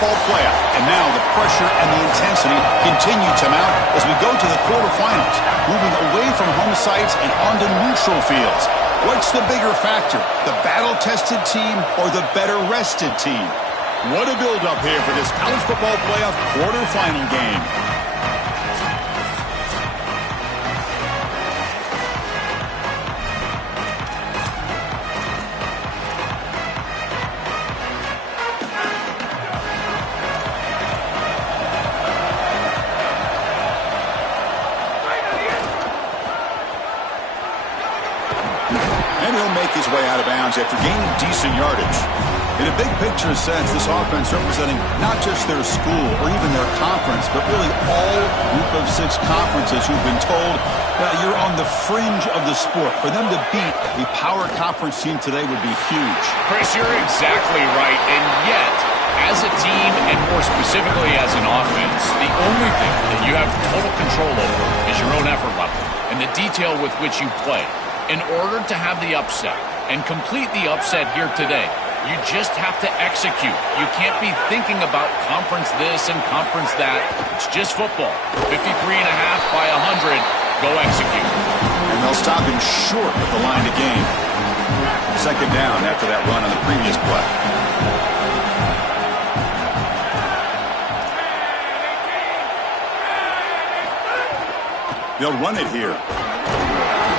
football playoff. And now the pressure and the intensity continue to mount as we go to the quarterfinals, moving away from home sites and onto neutral fields. What's the bigger factor, the battle-tested team or the better-rested team? What a build-up here for this college football playoff quarterfinal game. And he'll make his way out of bounds after gaining decent yardage. In a big picture sense, this offense representing not just their school or even their conference, but really all group of 6 conferences who've been told that you're on the fringe of the sport. For them to beat a power conference team today would be huge. Chris, you're exactly right. And yet, as a team, and more specifically as an offense, the only thing that you have total control over is your own effort level and the detail with which you play. In order to have the upset and complete the upset here today, you just have to execute. You can't be thinking about conference this and conference that. It's just football. 53.5 by 100. Go execute. And they'll stop him short of the line to gain. Second down after that run on the previous play. They'll run it here.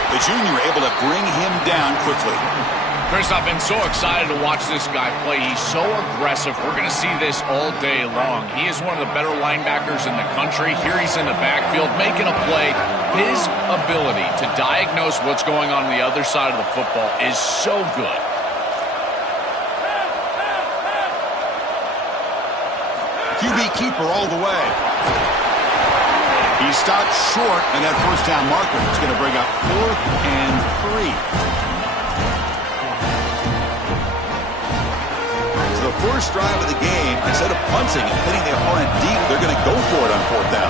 The junior able to bring him down quickly. Chris, I've been so excited to watch this guy play. He's so aggressive. We're going to see this all day long. He is one of the better linebackers in the country. Here he's in the backfield making a play. His ability to diagnose what's going on the other side of the football is so good. QB keeper all the way. He stopped short in that first down marker. It's going to bring up 4th and 3. So the first drive of the game, instead of punting and hitting the opponent deep, they're going to go for it on 4th down.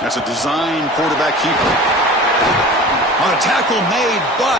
That's a design quarterback keeper. On a tackle made, but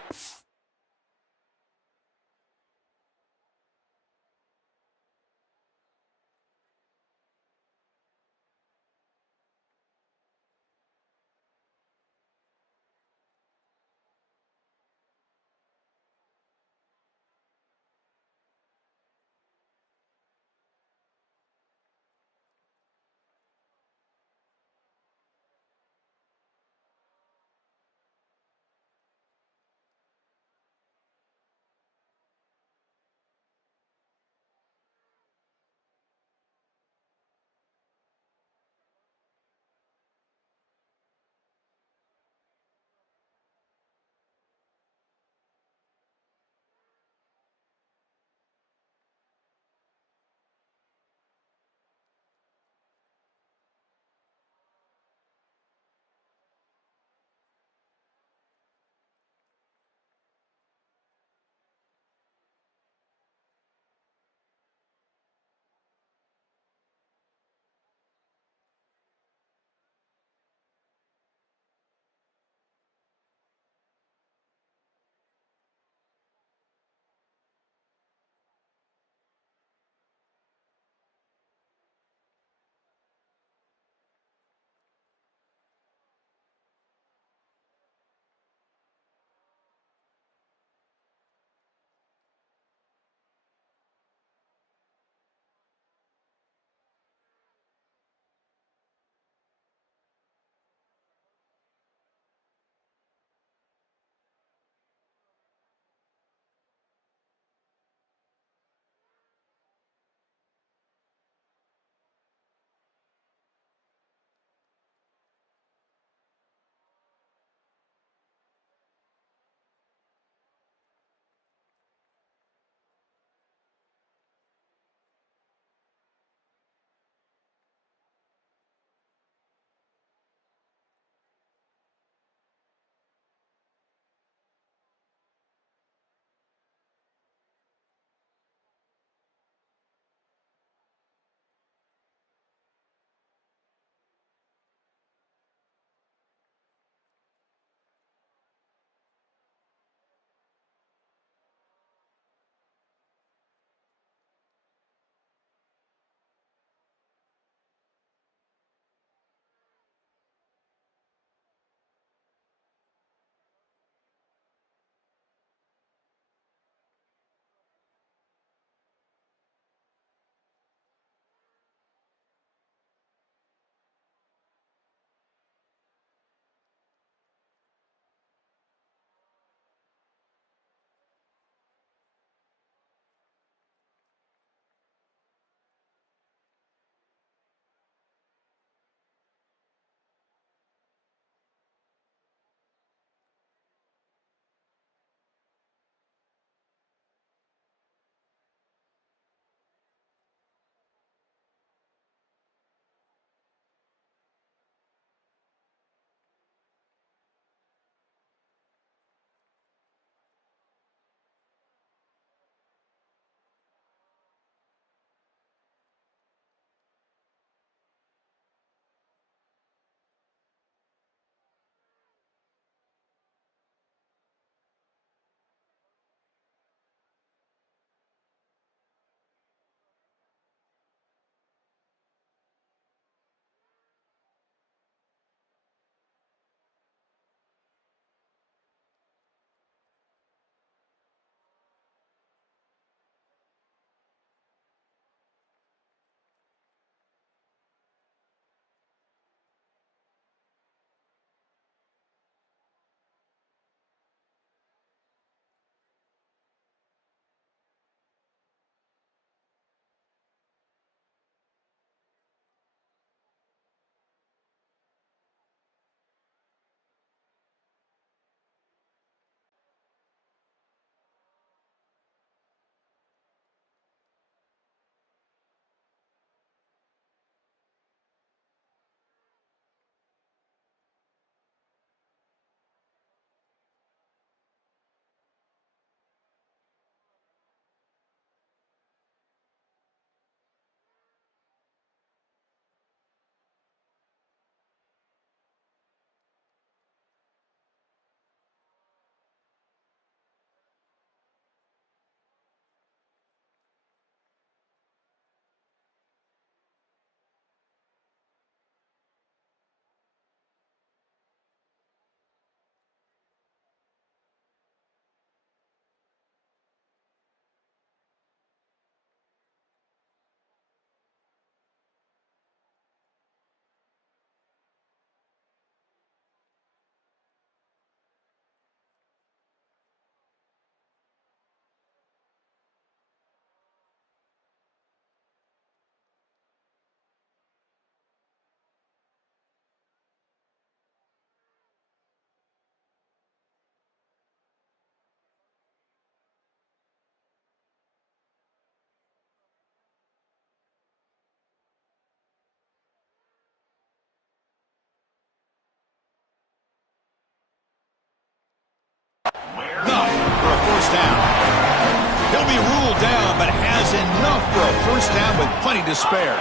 first down with plenty to spare.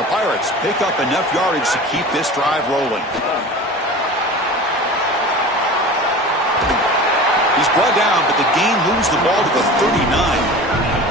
The Pirates pick up enough yardage to keep this drive rolling. He's brought down, but the gain moves the ball to the 39.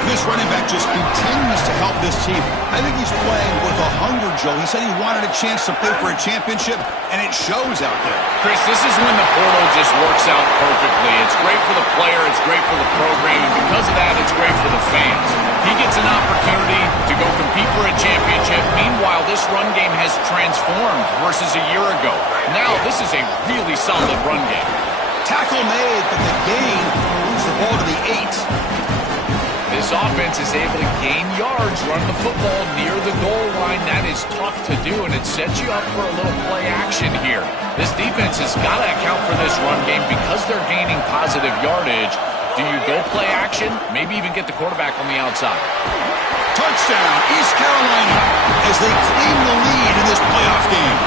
And this running back just continues to help this team. I think he's playing with a hunger, Joe. He said he wanted a chance to play for a championship, and it shows out there. Chris, this is when the portal just works out perfectly. It's great for the player, it's great for the program, and because of that, it's great for the fans. He gets an opportunity to go compete for a championship. Meanwhile, this run game has transformed versus a year ago. Now, this is a really solid run game. Tackle made, but the gain moves the ball to the 8. This offense is able to gain yards, run the football near the goal line. That is tough to do, and it sets you up for a little play action here. This defense has got to account for this run game because they're gaining positive yardage. Do you go play action? Maybe even get the quarterback on the outside. Touchdown, East Carolina, as they claim the lead in this playoff game.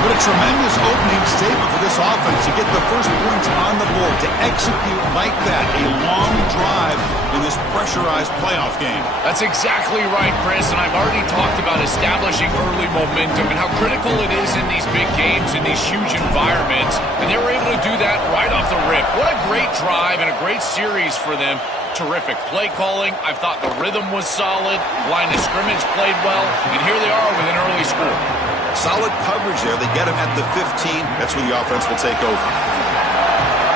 What a tremendous opening statement for this offense to get the first points on the board, to execute like that, a long drive in this pressurized playoff game. That's exactly right, Chris, and I've already talked about establishing early momentum and how critical it is in these big games, in these huge environments, and they were able to do that right off the rip. What a great drive and a great series for them. Terrific play calling. I thought the rhythm was solid. Line of scrimmage played well, and here they are with an early score. Solid coverage there. They get him at the 15. That's where the offense will take over.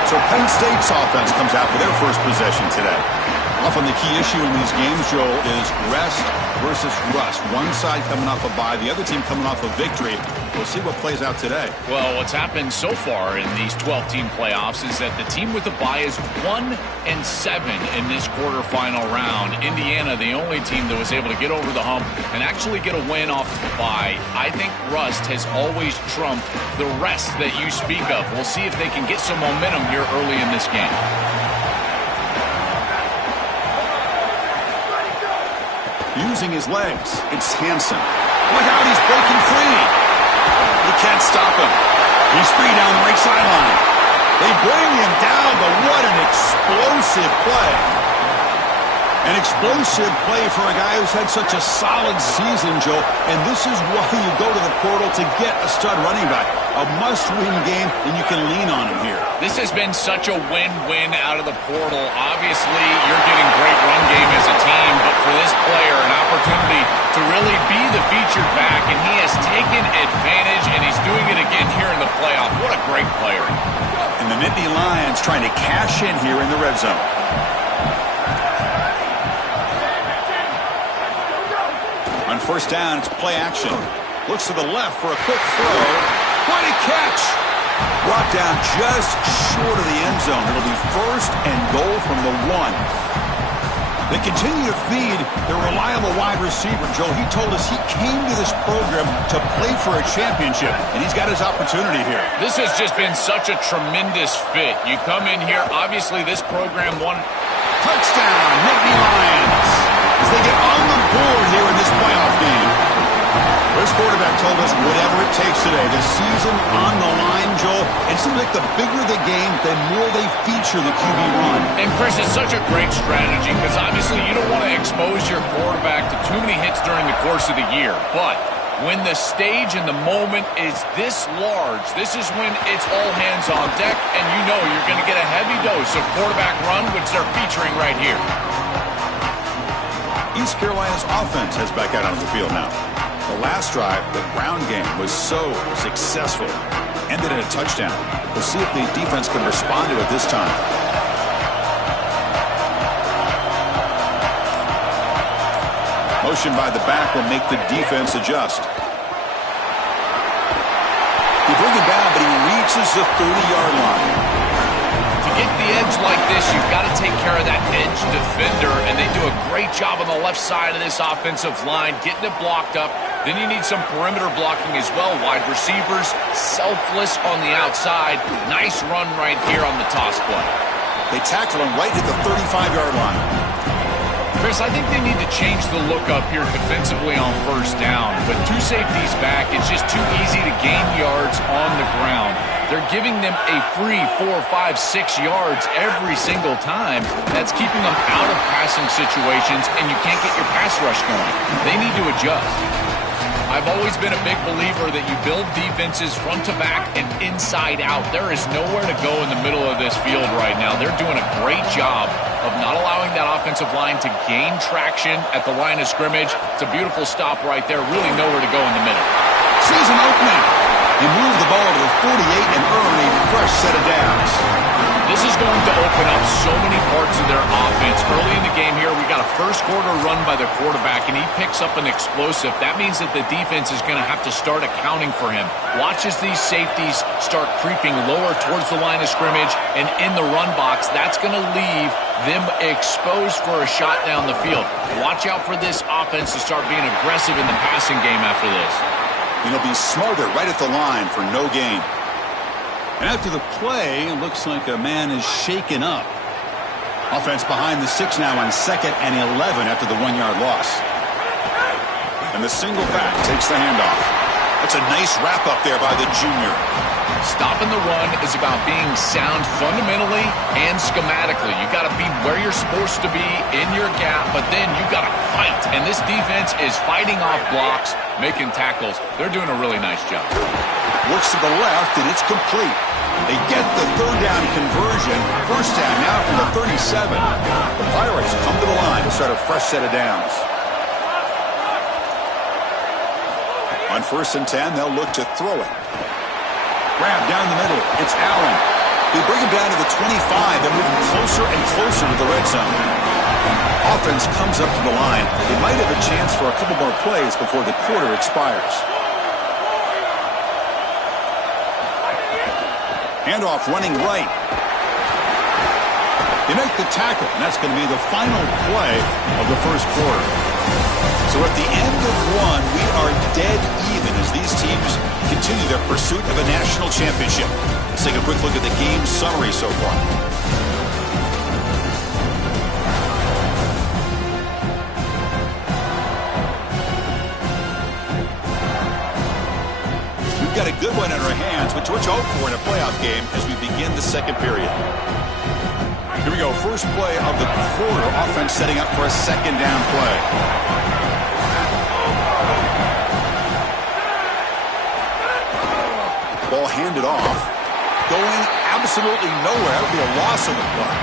So Penn State's offense comes out for their first possession today. Often the key issue in these games, Joel, is rest versus rust. One side coming off a bye, the other team coming off a victory. We'll see what plays out today. Well, what's happened so far in these 12-team playoffs is that the team with the bye is 1-7 in this quarterfinal round. Indiana, the only team that was able to get over the hump and actually get a win off the bye. I think rust has always trumped the rest that you speak of. We'll see if they can get some momentum here early in this game. Using his legs, it's Hansen. Look out, he's breaking free. He can't stop him. He's free down the right sideline. They bring him down, but what an explosive play. An explosive play for a guy who's had such a solid season, Joe. And this is why you go to the portal to get a stud running back. A must-win game, and you can lean on him here. This has been such a win-win out of the portal. Obviously, you're getting great run game as a team, but for this player, an opportunity to really be the featured back, and he has taken advantage, and he's doing it again here in the playoff. What a great player. And the Nittany Lions trying to cash in here in the red zone. On first down, it's play action. Looks to the left for a quick throw. What a catch! Brought down just short of the end zone. It'll be first and goal from the 1. They continue to feed their reliable wide receiver, Joe. He told us he came to this program to play for a championship, and he's got his opportunity here. This has just been such a tremendous fit. You come in here, obviously this program won. Touchdown, Nittany Lions, as they get on the board here in this playoff game. This quarterback told us whatever it takes today. The season on the line, Joel. It seems like the bigger the game, the more they feature the QB run. And Chris, it's such a great strategy because obviously you don't want to expose your quarterback to too many hits during the course of the year. But when the stage and the moment is this large, this is when it's all hands on deck, and you know you're going to get a heavy dose of quarterback run, which they're featuring right here. East Carolina's offense has back out onto the field now. The last drive, the ground game, was so successful. Ended in a touchdown. We'll see if the defense can respond to it this time. Motion by the back will make the defense adjust. He bring it down, but he reaches the 30-yard line. To get the edge like this, you've got to take care of that edge defender, and they do a great job on the left side of this offensive line, getting it blocked up. Then you need some perimeter blocking as well. Wide receivers, selfless on the outside. Nice run right here on the toss play. They tackle him right at the 35-yard line. Chris, I think they need to change the look up here defensively on first down. With two safeties back, it's just too easy to gain yards on the ground. They're giving them a free 4, 5, 6 yards every single time. That's keeping them out of passing situations, and you can't get your pass rush going. They need to adjust. I've always been a big believer that you build defenses front to back and inside out. There is nowhere to go in the middle of this field right now. They're doing a great job of not allowing that offensive line to gain traction at the line of scrimmage. It's a beautiful stop right there. Really nowhere to go in the middle. Season opening. He moved the ball to the 48 and earned a fresh set of downs. This is going to open up so many parts of their offense. Early in the game here, we got a first quarter run by the quarterback, and he picks up an explosive. That means that the defense is going to have to start accounting for him. Watch as these safeties start creeping lower towards the line of scrimmage and in the run box. That's going to leave them exposed for a shot down the field. Watch out for this offense to start being aggressive in the passing game after this. And he'll be smarter right at the line for no gain. And after the play, it looks like a man is shaken up. Offense behind the 6 now on 2nd and 11 after the 1-yard loss. And the single back takes the handoff. That's a nice wrap-up there by the junior. Stopping the run is about being sound fundamentally and schematically. You got to be where you're supposed to be in your gap, but then you got to fight. And this defense is fighting off blocks, making tackles. They're doing a really nice job. Looks to the left, and it's complete. They get the third down conversion. First down now from the 37. The Pirates come to the line to start a fresh set of downs. On 1st and 10, they'll look to throw it. Grab down the middle. It's Allen. They bring him down to the 25. They're moving closer and closer to the red zone. Offense comes up to the line. They might have a chance for a couple more plays before the quarter expires. Handoff running right. They make the tackle, and that's going to be the final play of the first quarter. So at the end of one, we are dead even as these teams continue their pursuit of a national championship. Let's take a quick look at the game summary so far. We've got a good one in our hands, which we're hope for in a playoff game as we begin the second period. Here we go, first play of the quarter. Offense setting up for a second down play. Ball handed off. Going absolutely nowhere. That would be a loss of the play.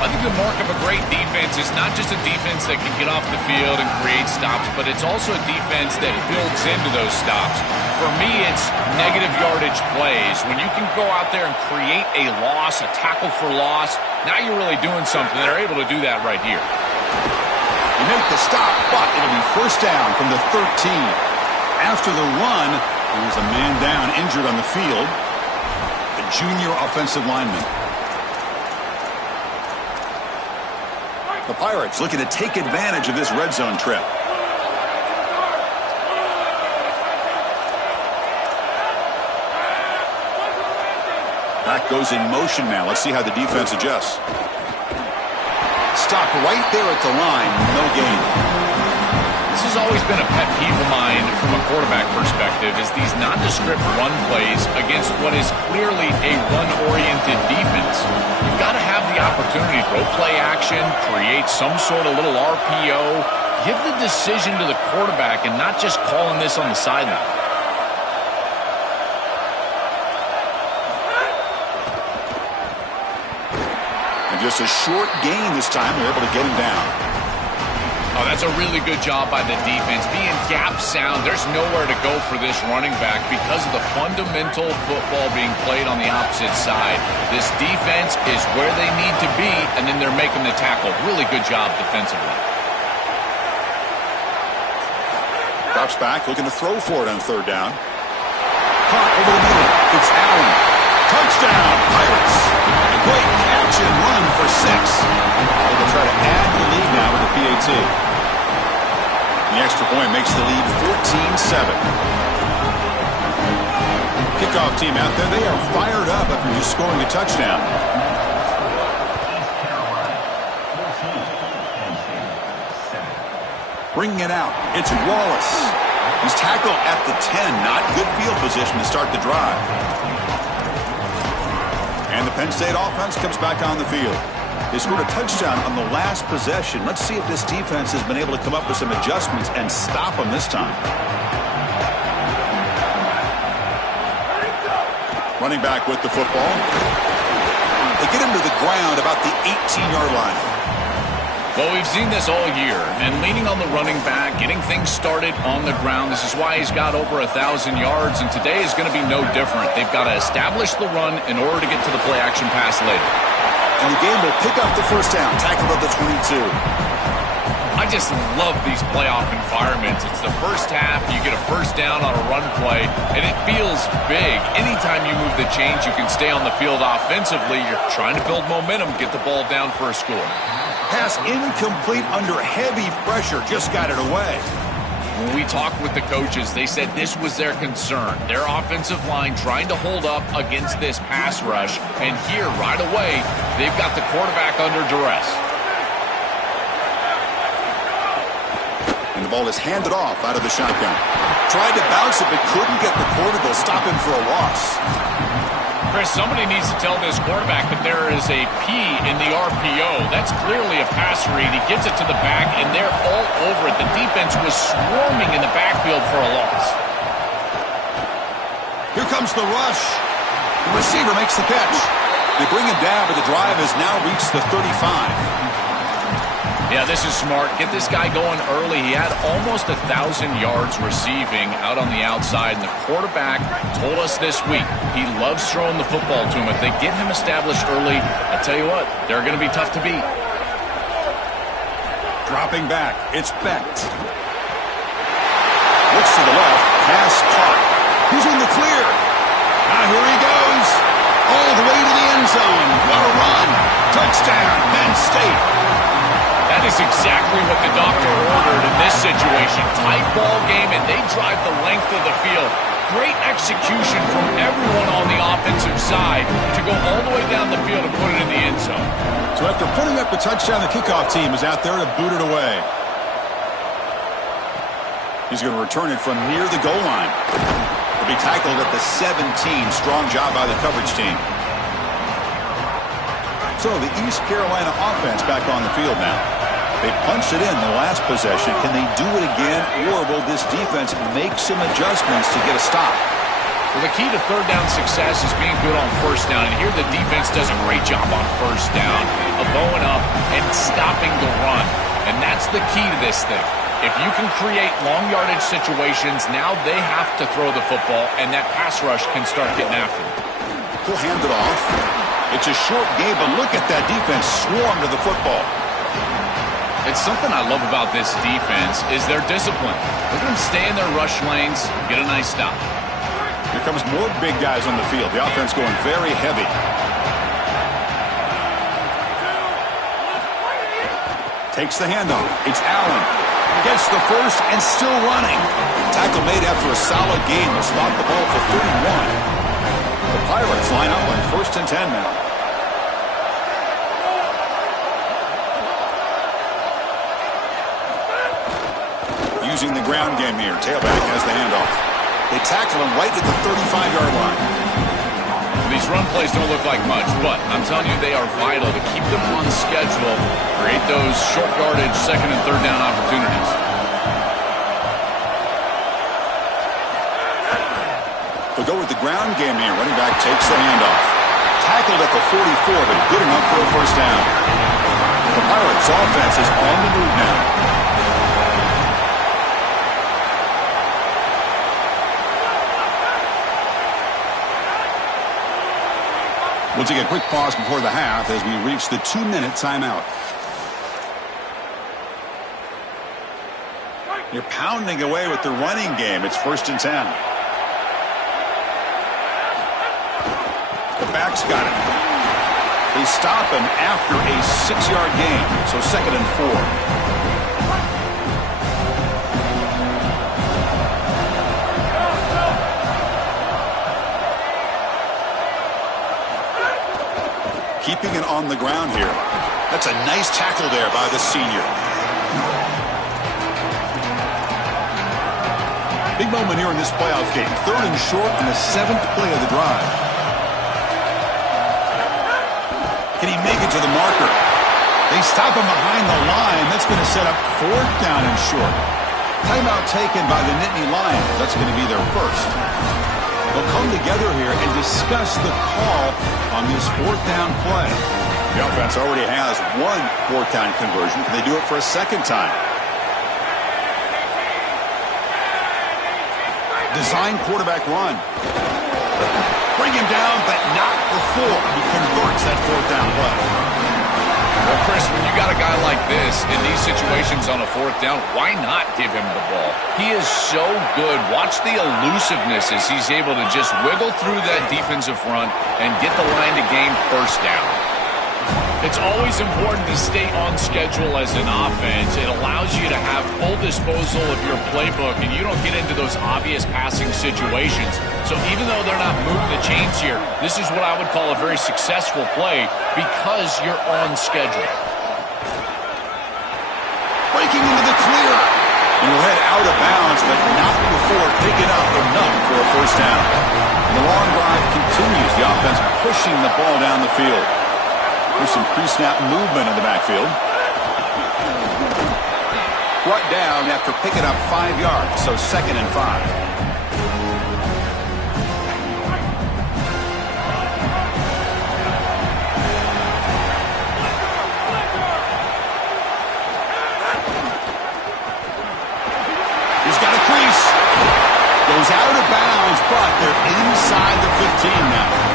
I think the mark of a great defense is not just a defense that can get off the field and create stops, but it's also a defense that builds into those stops. For me, it's negative yardage plays. When you can go out there and create a loss, a tackle for loss, now you're really doing something. They're able to do that right here. You make the stop, but it'll be first down from the 13. After the run, there's a man down injured on the field, a junior offensive lineman. The Pirates looking to take advantage of this red zone trip. Back goes in motion now. Let's see how the defense adjusts. Stop right there at the line. No gain. This has always been a pet peeve of mine from a quarterback perspective is these nondescript run plays against what is clearly a run-oriented defense. You've got to have the opportunity to throw play action, create some sort of little RPO, give the decision to the quarterback and not just calling this on the sideline. And just a short gain this time. They're able to get him down. Oh, that's a really good job by the defense. Being gap sound, there's nowhere to go for this running back because of the fundamental football being played on the opposite side. This defense is where they need to be, and then they're making the tackle. Really good job defensively. Drops back, looking to throw for it on third down. Caught over the middle. It's Allen. Touchdown, Pirates. A great catch and run for 6. They'll try to add the lead now with the PAT. The extra point makes the lead 14-7. Kickoff team out there, they are fired up after just scoring a touchdown. Bringing it out, it's Wallace. He's tackled at the 10. Not good field position to start the drive. And the Penn State offense comes back on the field. They scored a touchdown on the last possession. Let's see if this defense has been able to come up with some adjustments and stop them this time. Running back with the football. They get him to the ground about the 18-yard line. Well, we've seen this all year, and leaning on the running back, getting things started on the ground. This is why he's got over 1,000 yards, and today is going to be no different. They've got to establish the run in order to get to the play-action pass later. And the game will pick up the first down, tackled at the 22. I just love these playoff environments. It's the first half, you get a first down on a run play, and it feels big. Anytime you move the chains, you can stay on the field offensively. You're trying to build momentum, get the ball down for a score. Pass incomplete under heavy pressure, just got it away. When we talked with the coaches, they said this was their concern. Their offensive line trying to hold up against this pass rush, and here, right away, they've got the quarterback under duress. And the ball is handed off out of the shotgun. Tried to bounce it, but couldn't get the quarter. They'll stop him for a loss. Chris, somebody needs to tell this quarterback that there is a P in the RPO. That's clearly a pass read. He gets it to the back, and they're all over it. The defense was swarming in the backfield for a loss. Here comes the rush. The receiver makes the catch. They bring him down, but the drive has now reached the 35. Yeah, this is smart. Get this guy going early. He had almost 1,000 yards receiving out on the outside, and the quarterback told us this week he loves throwing the football to him. If they get him established early, I tell you what, they're going to be tough to beat. Dropping back, it's Becht. Looks to the left, pass caught. Who's in the clear? Now here he goes. All the way to the end zone. What a run. Touchdown, Penn State. That is exactly what the doctor ordered in this situation. Tight ball game, and they drive the length of the field. Great execution from everyone on the offensive side to go all the way down the field and put it in the end zone. So after putting up the touchdown, the kickoff team is out there to boot it away. He's going to return it from near the goal line. He'll be tackled at the 17. Strong job by the coverage team. So the East Carolina offense back on the field now. They punched it in the last possession. Can they do it again, or will this defense make some adjustments to get a stop? Well, the key to third down success is being good on first down, and here the defense does a great job on first down of bowing up and stopping the run, and that's the key to this thing. If you can create long yardage situations, now they have to throw the football, and that pass rush can start getting after them. He'll hand it off. It's a short game, but look at that defense swarm to the football. It's something I love about this defense is their discipline. Look at them stay in their rush lanes, get a nice stop. Here comes more big guys on the field. The offense going very heavy. Takes the handoff. It's Allen. Gets the first and still running. Tackle made after a solid game. Will stop the ball for 31. The Pirates line up on 1st and 10 now. Using the ground game here. Tailback has the handoff. They tackle him right at the 35-yard line. These run plays don't look like much, but I'm telling you they are vital to keep them on schedule, create those short yardage second and third down opportunities. They'll go with the ground game here. Running back takes the handoff. Tackled at the 44, but good enough for a first down. The Pirates offense is on the move now. We'll take a quick pause before the half as we reach the 2-minute timeout. You're pounding away with the running game. It's 1st and 10. The back's got it. They stop him after a 6-yard gain, so 2nd and 4. Keeping it on the ground here. That's a nice tackle there by the senior. Big moment here in this playoff game. 3rd and short and the 7th play of the drive. Can he make it to the marker? They stop him behind the line. That's going to set up 4th down and short. Timeout taken by the Nittany Lions. That's going to be their first. They'll come together here and discuss the call on this 4th down play. The offense already has one 4th down conversion. Can they do it for a second time? Design quarterback run. Bring him down, but not before he converts that 4th down play. Well, Chris, when you got a guy like this in these situations on a 4th down, why not give him the ball? He is so good. Watch the elusiveness as he's able to just wiggle through that defensive front and get the line to gain 1st down. It's always important to stay on schedule as an offense. It allows you to have full disposal of your playbook, and you don't get into those obvious passing situations. So even though they're not moving the chains here, this is what I would call a very successful play because you're on schedule. Breaking into the clear. And will head out of bounds, but not before picking up enough for a 1st down. And the long drive continues. The offense pushing the ball down the field. There's some pre-snap movement in the backfield. Brought down after picking up 5 yards, so 2nd and 5. He's got a crease. Goes out of bounds, but they're inside the 15 now.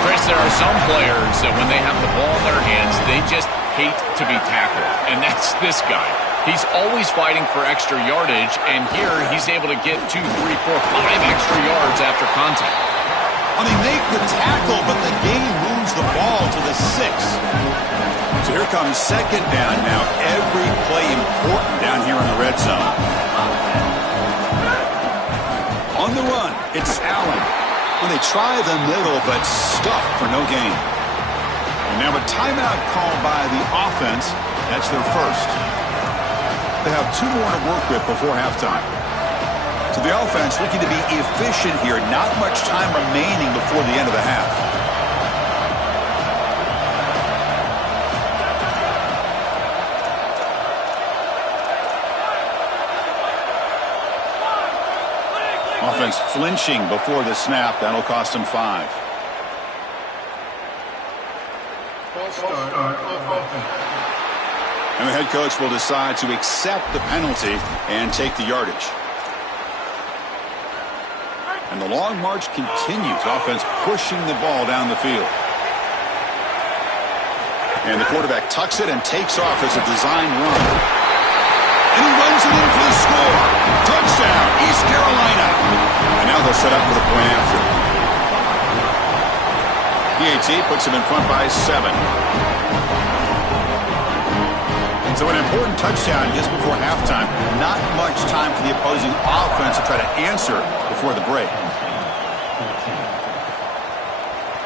Chris, there are some players that when they have the ball in their hands, they just hate to be tackled. And that's this guy. He's always fighting for extra yardage, and here he's able to get 2, 3, 4, 5 extra yards after contact. Well, they make the tackle, but the game moves the ball to the 6. So here comes 2nd down now. Every play important down here in the red zone. On the run, it's Allen. Well, they try the middle, but stuffed for no gain. And now a timeout called by the offense. That's their first. They have 2 more to work with before halftime. So the offense looking to be efficient here. Not much time remaining before the end of the half. Offense flinching before the snap. That'll cost him 5. And the head coach will decide to accept the penalty and take the yardage. And the long march continues. Offense pushing the ball down the field. And the quarterback tucks it and takes off as a design run. And he runs it in for the score. Touchdown, East Carolina. And now they'll set up for the point after. PAT puts him in front by 7. So an important touchdown just before halftime. Not much time for the opposing offense to try to answer before the break.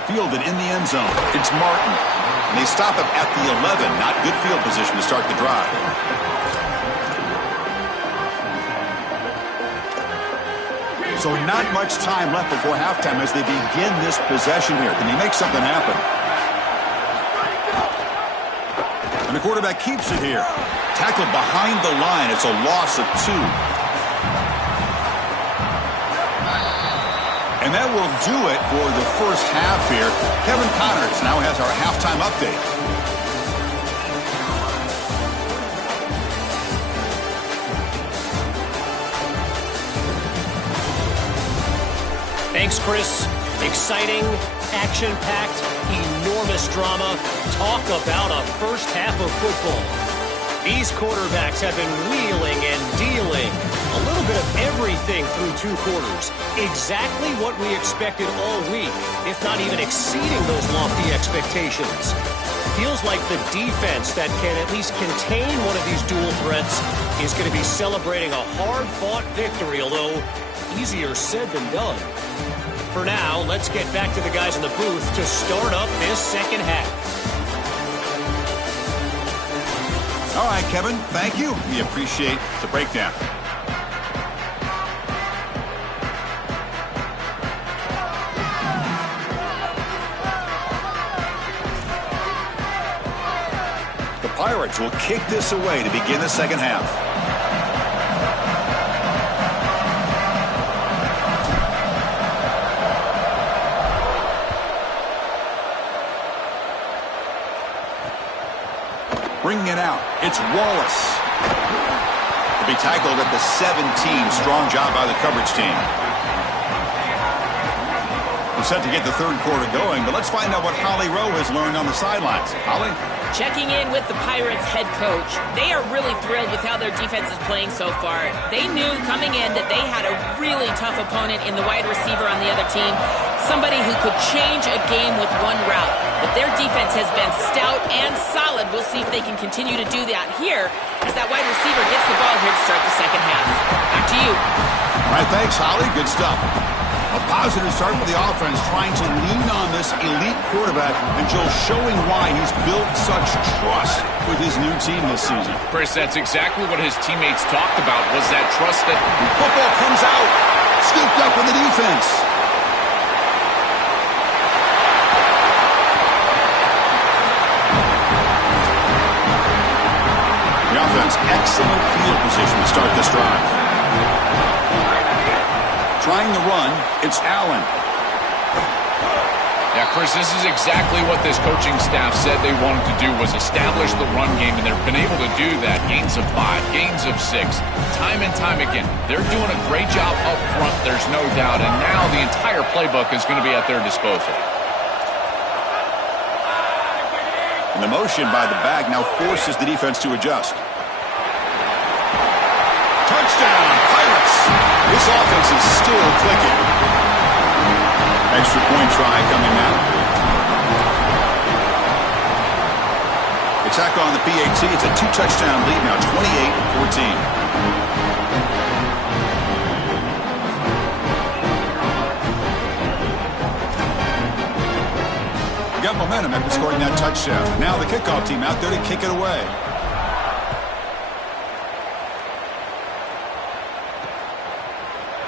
Fielded in the end zone. It's Martin. And they stop him at the 11. Not good field position to start the drive. So not much time left before halftime as they begin this possession here. Can they make something happen? And the quarterback keeps it here. Tackled behind the line. It's a loss of 2. And that will do it for the first half here. Kevin Connors now has our halftime update. Thanks, Chris. Exciting, action-packed, enormous drama. Talk about a first half of football. These quarterbacks have been wheeling and dealing. A little bit of everything through 2 quarters. Exactly what we expected all week, if not even exceeding those lofty expectations. Feels like the defense that can at least contain one of these dual threats is going to be celebrating a hard-fought victory, although easier said than done. For now, let's get back to the guys in the booth to start up this second half. All right, Kevin, thank you. We appreciate the breakdown. Pirates will kick this away to begin the second half. Bringing it out, it's Wallace. To be tackled at the 17. Strong job by the coverage team. We're set to get the third quarter going, but let's find out what Holly Rowe has learned on the sidelines. Holly? Checking in with the Pirates head coach. They are really thrilled with how their defense is playing so far. They knew coming in that they had a really tough opponent in the wide receiver on the other team, somebody who could change a game with one route. But their defense has been stout and solid. We'll see if they can continue to do that here as that wide receiver gets the ball here to start the second half. Back to you. All right, thanks, Holly. Good stuff. A positive start for the offense, trying to lean on this elite quarterback, and Joe showing why he's built such trust with his new team this season. Chris, that's exactly what his teammates talked about, was that trust that... Football comes out, scooped up in the defense. The offense, excellent field position to start this drive. Trying to run, it's Allen. Yeah, Chris, this is exactly what this coaching staff said they wanted to do, was establish the run game, and they've been able to do that. Gains of 5, gains of 6, time and time again. They're doing a great job up front, there's no doubt, and now the entire playbook is going to be at their disposal. And the motion by the back now forces the defense to adjust. Touchdown, Pirates! This offense is still clicking. Extra point try coming now. Attack on the PAT. It's a 2-touchdown lead now, 28-14. Got momentum after scoring that touchdown. Now the kickoff team out there to kick it away.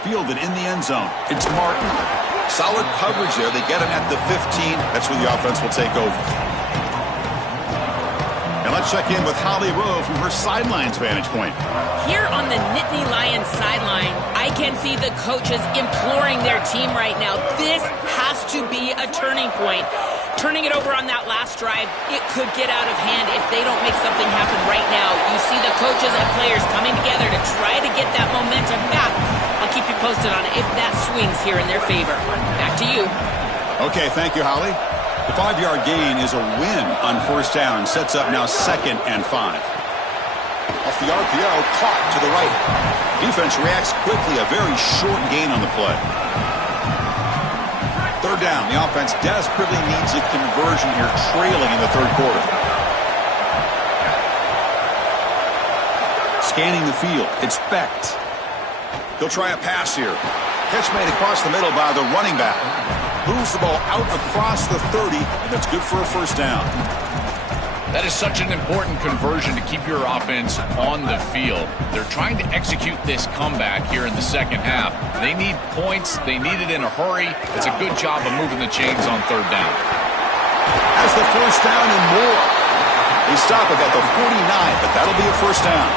Fielded in the end zone. It's Martin. Solid coverage there. They get him at the 15. That's where the offense will take over. And let's check in with Holly Rowe from her sidelines vantage point. Here on the Nittany Lions sideline, I can see the coaches imploring their team right now. This has to be a turning point. Turning it over on that last drive, it could get out of hand if they don't make something happen right now. You see the coaches and players coming together to try to get that momentum back. I'll keep you posted on it if that swings here in their favor. Back to you. Okay, thank you, Holly. The 5-yard gain is a win on first down. Sets up now 2nd and 5. Off the RPO, caught to the right. Defense reacts quickly. A very short gain on the play. Third down. The offense desperately needs a conversion here, trailing in the third quarter. Scanning the field. It's Becht. He'll try a pass here. Catch made across the middle by the running back. Moves the ball out across the 30, and that's good for a first down. That is such an important conversion to keep your offense on the field. They're trying to execute this comeback here in the second half. They need points. They need it in a hurry. It's a good job of moving the chains on third down. Has the first down and more. They stop it at the 49, but that'll be a first down.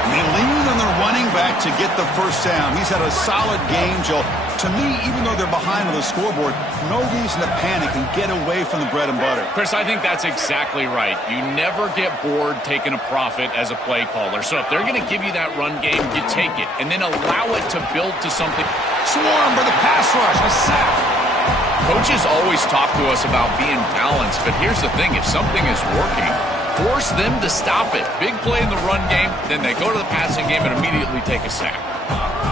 And they lean on their running back to get the first down. He's had a solid game, Joe. To me, even though they're behind on the scoreboard, no reason to panic and get away from the bread and butter. Chris, I think that's exactly right. You never get bored taking a profit as a play caller. So if they're going to give you that run game, you take it. And then allow it to build to something. Swarm by the pass rush. A sack. Coaches always talk to us about being balanced. But here's the thing. If something is working, force them to stop it. Big play in the run game, then they go to the passing game and immediately take a sack.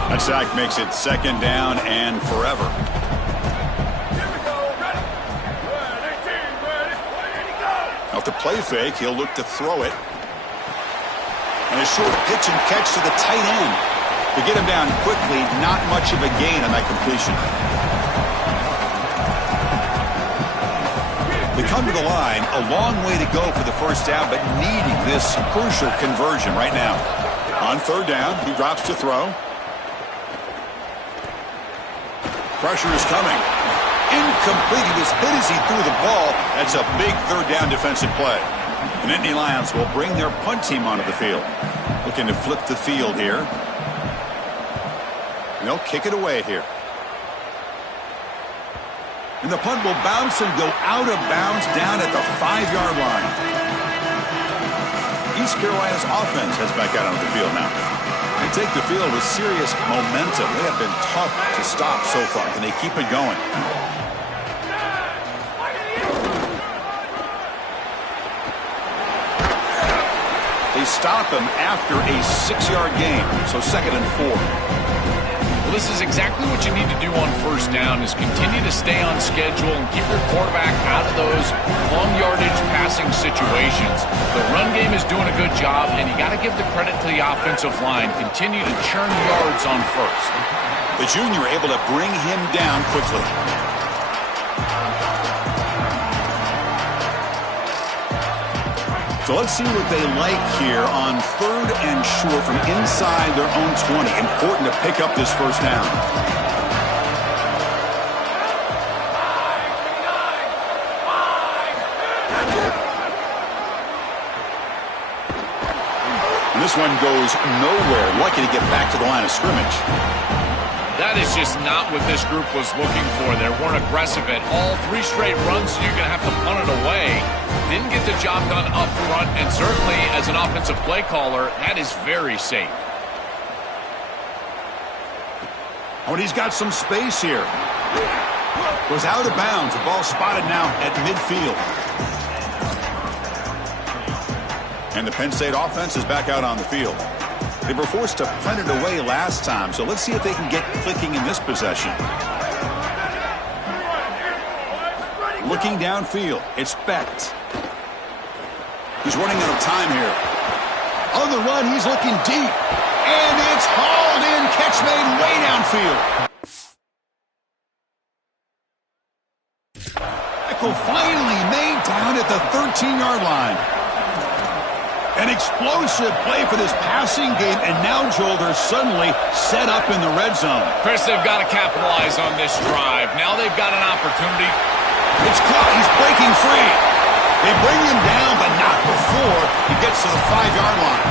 That sack makes it 2nd down and forever. Off the play fake, he'll look to throw it. And a short pitch and catch to the tight end. To get him down quickly, not much of a gain on that completion. They come to the line, a long way to go for the first down, but needing this crucial conversion right now. On third down, he drops to throw. Pressure is coming. Incomplete. He was hit as he threw the ball. That's a big third down defensive play. The Nittany Lions will bring their punt team onto the field. Looking to flip the field here. And they'll kick it away here. And the punt will bounce and go out of bounds down at the 5-yard line. East Carolina's offense heads back out onto the field now. They take the field with serious momentum. They have been tough to stop so far. Can they keep it going? They stop him after a 6-yard gain. So 2nd and 4. Well, this is exactly what you need to do on first down is continue to stay on schedule and keep your quarterback out of those long yardage passing situations. The run game is doing a good job, and you got to give the credit to the offensive line. Continue to churn yards on first. The junior able to bring him down quickly. So let's see what they like here on 3rd and short from inside their own 20. Important to pick up this first down. And this one goes nowhere. Lucky to get back to the line of scrimmage. That is just not what this group was looking for. They weren't aggressive at all. 3 straight runs, so you're going to have to punt it away. Didn't get the job done up front, and certainly as an offensive play caller, that is very safe. Oh, and he's got some space here. Goes out of bounds. The ball spotted now at midfield. And the Penn State offense is back out on the field. They were forced to punt it away last time, so let's see if they can get clicking in this possession. Looking downfield, it's Becht. He's running out of time here. On the run, he's looking deep. And it's hauled in. Catch made way downfield. Tackle finally made down at the 13-yard line. An explosive play for this passing game, and now, Joel, they're suddenly set up in the red zone. Chris, they've got to capitalize on this drive. Now they've got an opportunity. It's caught. He's breaking free. They bring him down, but not before he gets to the 5-yard line.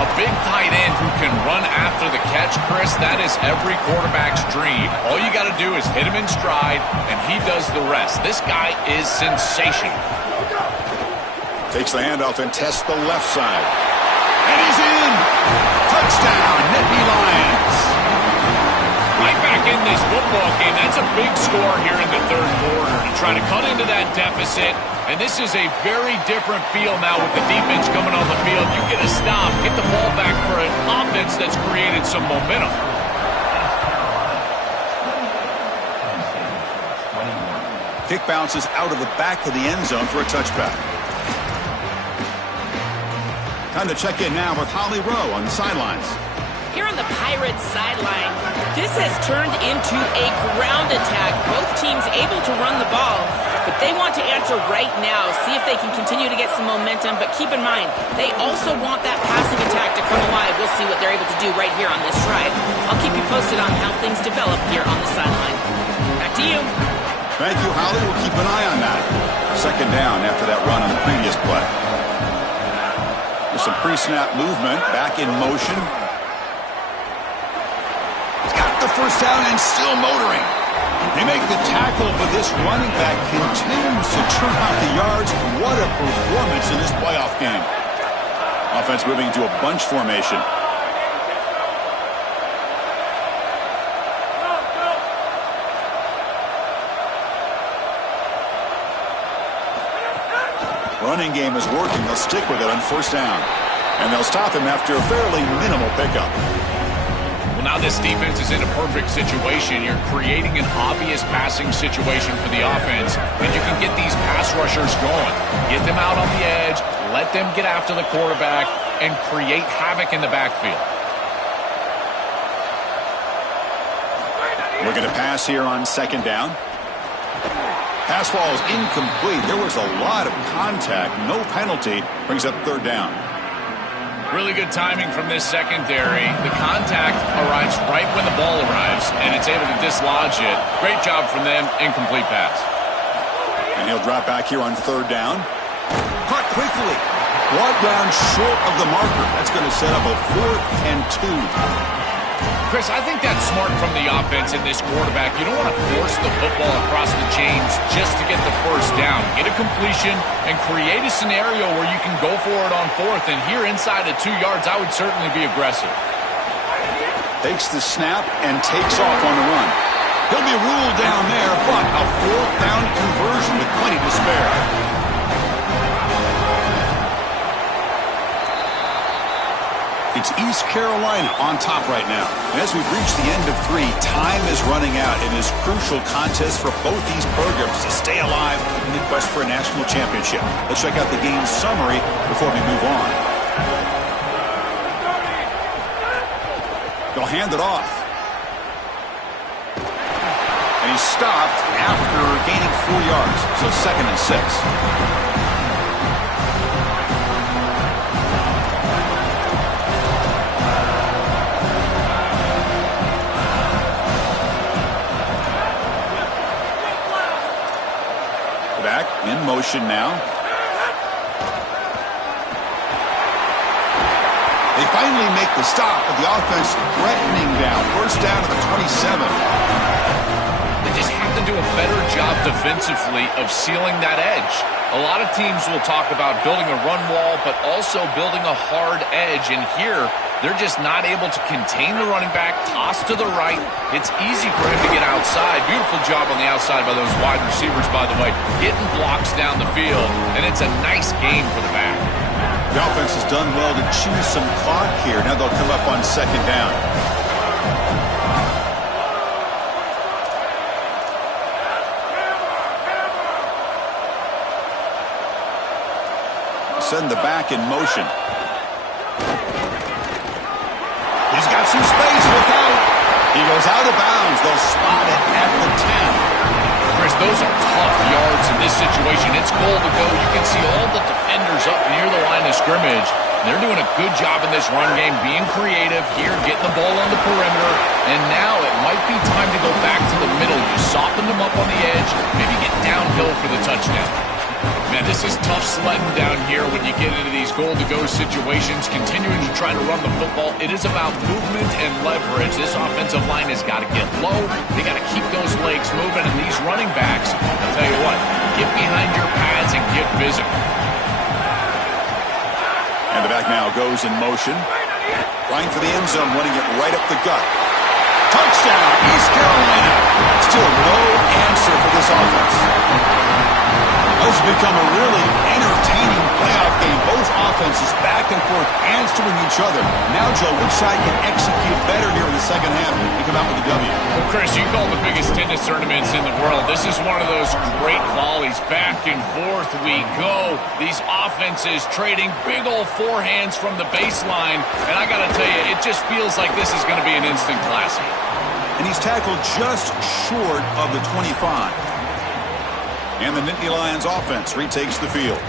A big tight end who can run after the catch, Chris, that is every quarterback's dream. All you got to do is hit him in stride, and he does the rest. This guy is sensational. Takes the handoff and tests the left side. And he's in! Touchdown, Nittany Lions! Right back in this football game. That's a big score here in the 3rd quarter to try to cut into that deficit. And this is a very different feel now with the defense coming on the field. You get a stop, get the ball back for an offense that's created some momentum. Kick bounces out of the back of the end zone for a touchback. Time to check in now with Holly Rowe on the sidelines. Here on the Pirates sideline, this has turned into a ground attack. Both teams able to run the ball, but they want to answer right now, see if they can continue to get some momentum. But keep in mind, they also want that passing attack to come alive. We'll see what they're able to do right here on this drive. I'll keep you posted on how things develop here on the sideline. Back to you. Thank you, Holly. We'll keep an eye on that. 2nd down after that run on the previous play. There's some pre-snap movement, back in motion. He's got the first down and still motoring. They make the tackle, but this running back continues to churn out the yards. What a performance in this playoff game. Offense moving into a bunch formation. Running game is working. They'll stick with it on first down. And they'll stop him after a fairly minimal pickup. Well, now this defense is in a perfect situation. You're creating an obvious passing situation for the offense, and you can get these pass rushers going. Get them out on the edge, let them get after the quarterback, and create havoc in the backfield. We're going to pass here on 2nd down. Pass ball is incomplete. There was a lot of contact. No penalty. Brings up 3rd down. Really good timing from this secondary. The contact arrives right when the ball arrives, and it's able to dislodge it. Great job from them. Incomplete pass. And he'll drop back here on 3rd down. Caught quickly. Brought down short of the marker. That's going to set up a 4th and 2. Chris, I think that's smart from the offense in this quarterback. You don't want to force the football across the chains just to get the first down. Get a completion and create a scenario where you can go for it on 4th. And here inside of 2 yards, I would certainly be aggressive. Takes the snap and takes off on the run. He'll be ruled down there, but a 4th down conversion with plenty to spare. It's East Carolina on top right now. And as we've reached the end of 3, time is running out in this crucial contest for both these programs to stay alive in the quest for a national championship. Let's check out the game summary before we move on. They'll hand it off. And he's stopped after gaining 4 yards, so 2nd and 6. In motion now. They finally make the stop, but the offense threatening down. 1st down to the 27. They just have to do a better job defensively of sealing that edge. A lot of teams will talk about building a run wall, but also building a hard edge. And here, they're just not able to contain the running back, toss to the right. It's easy for him to get outside. Beautiful job on the outside by those wide receivers, by the way, getting blocks down the field. And it's a nice game for the back. The offense has done well to choose some clock here. Now they'll come up on 2nd down. Send the back in motion. He's got some space. Look out. He goes out of bounds. They'll spot it at the 10. Chris, those are tough yards in this situation. It's goal to go. You can see all the defenders up near the line of scrimmage. They're doing a good job in this run game, being creative here, getting the ball on the perimeter. And now it might be time to go back to the middle. You soften them up on the edge, maybe get downhill for the touchdown. Man, this is tough sledding down here when you get into these goal-to-go situations, continuing to try to run the football. It is about movement and leverage. This offensive line has got to get low. They got to keep those legs moving, and these running backs, I'll tell you what, get behind your pads and get physical. And the back now goes in motion. Trying for the end zone, running it right up the gut. Touchdown, East Carolina. Still no answer for this offense. This has become a really entertaining playoff game. Both offenses back and forth answering each other. Now, Joe, which side can execute better here in the second half and come out with a W? Well, Chris, you call the biggest tennis tournaments in the world. This is one of those great volleys. Back and forth we go. These offenses trading big old forehands from the baseline. And I got to tell you, it just feels like this is going to be an instant classic. And he's tackled just short of the 25. And the Nittany Lions offense retakes the field.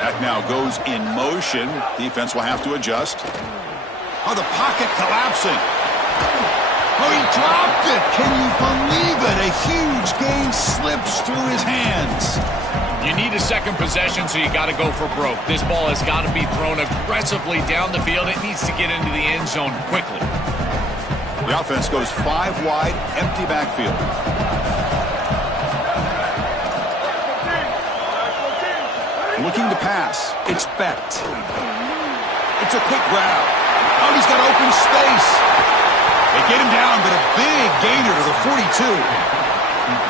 That now goes in motion. Defense will have to adjust. Oh, the pocket collapsing. Oh, he dropped it. Can you believe it? A huge gain slips through his hands. You need a second possession, so you got to go for broke. This ball has got to be thrown aggressively down the field. It needs to get into the end zone quickly. The offense goes 5 wide, empty backfield. Looking to pass. It's Becht. It's a quick grab. Oh, he's got open space. They get him down, but a big gainer to the 42.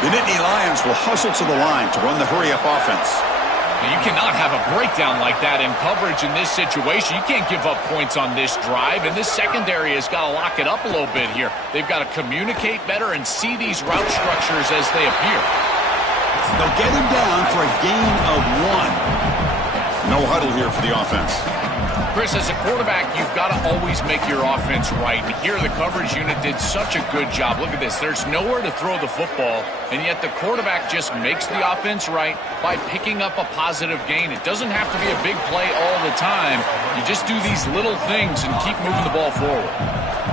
The Nittany Lions will hustle to the line to run the hurry-up offense. You cannot have a breakdown like that in coverage in this situation. You can't give up points on this drive, and this secondary has got to lock it up a little bit here. They've got to communicate better and see these route structures as they appear. They'll get him down for a gain of 1. No huddle here for the offense. Chris, as a quarterback, you've got to always make your offense right. And here, the coverage unit did such a good job. Look at this. There's nowhere to throw the football, and yet the quarterback just makes the offense right by picking up a positive gain. It doesn't have to be a big play all the time. You just do these little things and keep moving the ball forward.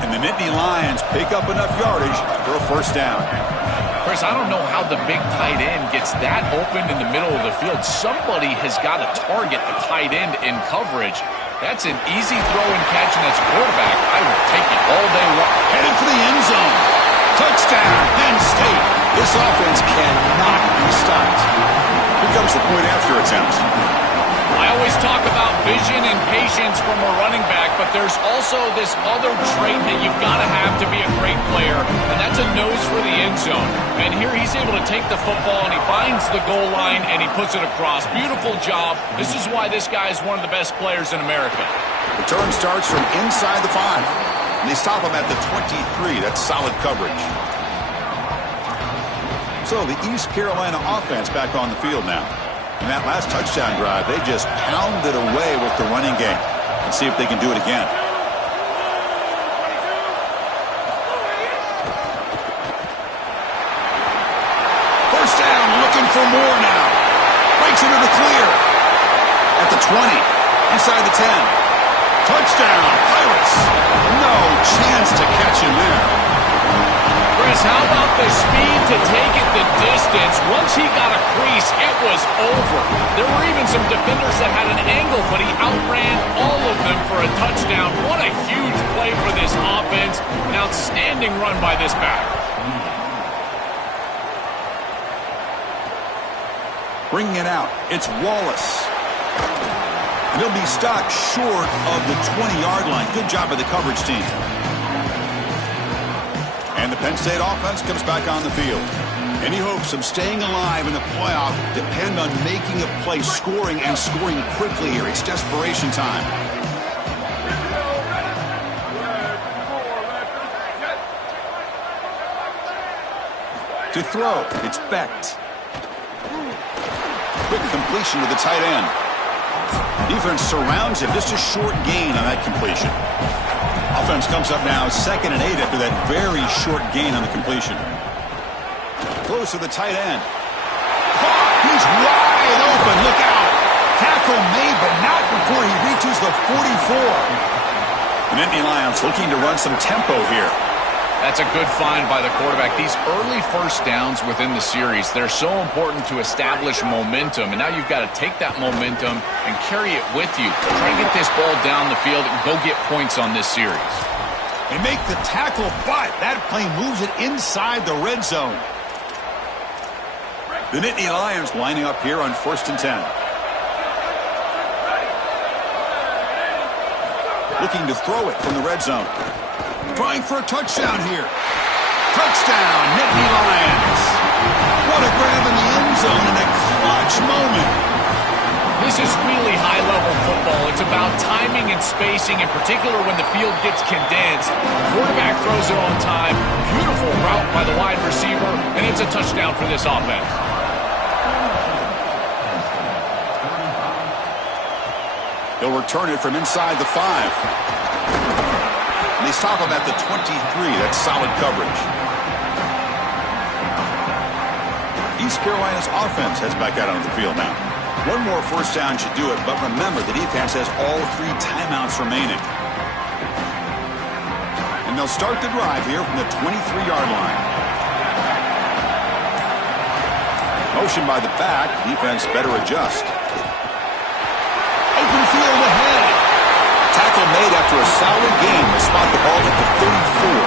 And the Nittany Lions pick up enough yardage for a first down. Chris, I don't know how the big tight end gets that open in the middle of the field. Somebody has got to target the tight end in coverage. That's an easy throw and catch, and as a quarterback, I will take it all day long. Headed for the end zone. Touchdown, Penn State. This offense cannot be stopped. Here comes the point after attempt. I always talk about vision and patience from a running back, but there's also this other trait that you've got to have to be a great player, and that's a nose for the end zone. And here he's able to take the football, and he finds the goal line, and he puts it across. Beautiful job. This is why this guy is one of the best players in America. The turn starts from inside the 5. And they stop him at the 23. That's solid coverage. So the East Carolina offense back on the field now. In that last touchdown drive, they just pounded away with the running game. Let's see if they can do it again. First down, looking for more now. Breaks into the clear. At the 20, inside the 10. Touchdown, Pirates. No chance to catch him there. Chris, how about the speed to take it the distance? Once he got a crease, it was over. There were even some defenders that had an angle, but he outran all of them for a touchdown. What a huge play for this offense. An outstanding run by this back. Bringing it out, it's Wallace. And he'll be stopped short of the 20-yard line. Good job by the coverage team. And the Penn State offense comes back on the field. Any hopes of staying alive in the playoff depend on making a play, scoring, and scoring quickly here. It's desperation time. To throw, it's Becht. Quick completion to the tight end. Defense surrounds him. Just a short gain on that completion. Offense comes up now 2nd and 8 after that very short gain on the completion. Close to the tight end. Caught! He's wide open. Look out. Tackle made, but not before he reaches the 44. The Nittany Lions looking to run some tempo here. That's a good find by the quarterback. These early first downs within the series, they're so important to establish momentum. And now you've got to take that momentum and carry it with you. Try to get this ball down the field and go get points on this series. They make the tackle, but that play moves it inside the red zone. The Nittany Lions lining up here on 1st and 10. Looking to throw it from the red zone. Trying for a touchdown here. Touchdown, Nittany Lions. What a grab in the end zone in a clutch moment. This is really high-level football. It's about timing and spacing, in particular when the field gets condensed. Quarterback throws it on time. Beautiful route by the wide receiver, and it's a touchdown for this offense. They'll return it from inside the 5. And they stop him at the 23. That's solid coverage. East Carolina's offense heads back out onto the field now. One more first down should do it, but remember, the defense has all 3 timeouts remaining. And they'll start the drive here from the 23-yard line. Motion by the back. Defense better adjust. Open field ahead. Tackle made after a solid game. They spot the ball at the 34.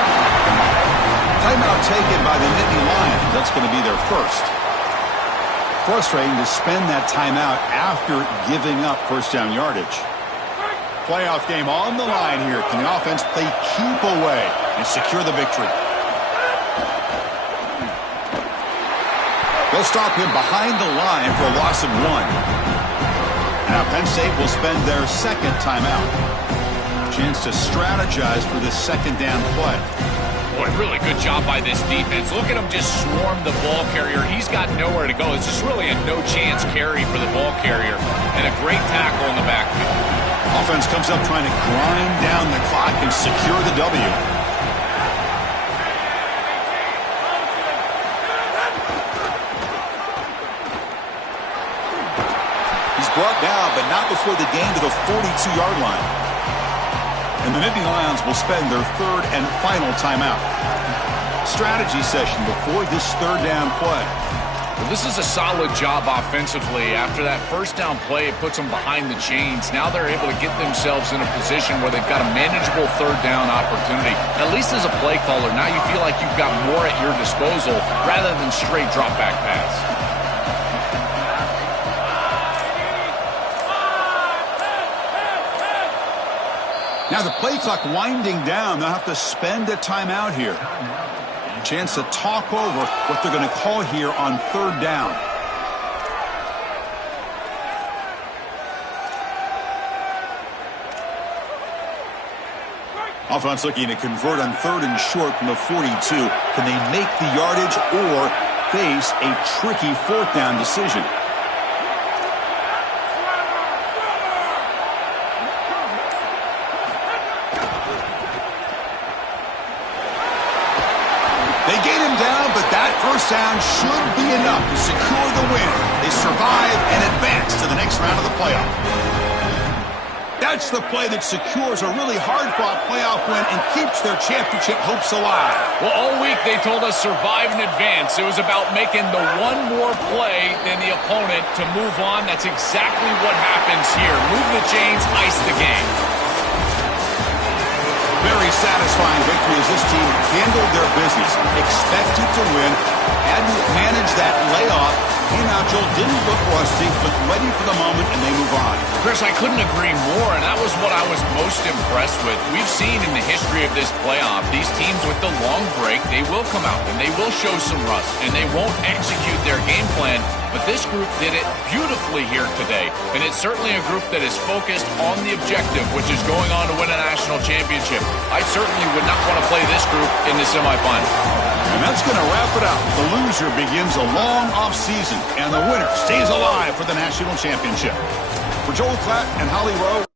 Timeout taken by the Nittany Lions. That's going to be their first. Frustrating to spend that timeout after giving up first down yardage. Playoff game on the line here. Can the offense play keep away and secure the victory? They'll stop him behind the line for a loss of 1. Now Penn State will spend their 2nd timeout. Chance to strategize for this 2nd down play. Boy, really good job by this defense. Look at him just swarm the ball carrier. He's got nowhere to go. It's just really a no-chance carry for the ball carrier. And a great tackle in the backfield. Offense comes up trying to grind down the clock and secure the W. Brought down, but not before the gain to the 42-yard line. And the Nittany Lions will spend their 3rd and final timeout. strategy session before this third down play. Well, this is a solid job offensively. After that first down play, it puts them behind the chains. Now they're able to get themselves in a position where they've got a manageable third down opportunity. At least as a play caller, now you feel like you've got more at your disposal rather than straight drop back pass. Now the play clock winding down. They'll have to spend a timeout here. Chance to talk over what they're going to call here on third down. Offense looking to convert on third and short from the 42. Can they make the yardage or face a tricky fourth down decision? They get him down, but that first down should be enough to secure the win. They survive and advance to the next round of the playoff. That's the play that secures a really hard-fought playoff win and keeps their championship hopes alive. Well, all week they told us survive and advance. It was about making the one more play than the opponent to move on. That's exactly what happens here. Move the chains, ice the game. Very satisfying victory as this team handled their business, expected to win, had to manage that layoff. Came out, Joel, didn't look rusty, but ready for the moment, and they move on. Chris, I couldn't agree more, and that was what I was most impressed with. We've seen in the history of this playoff, these teams with the long break, they will come out, and they will show some rust, and they won't execute their game plan. But this group did it beautifully here today, and it's certainly a group that is focused on the objective, which is going on to win a national championship. I certainly would not want to play this group in the semifinal. And that's going to wrap it up. The loser begins a long offseason, and the winner stays alive for the national championship. For Joel Klatt and Holly Rowe.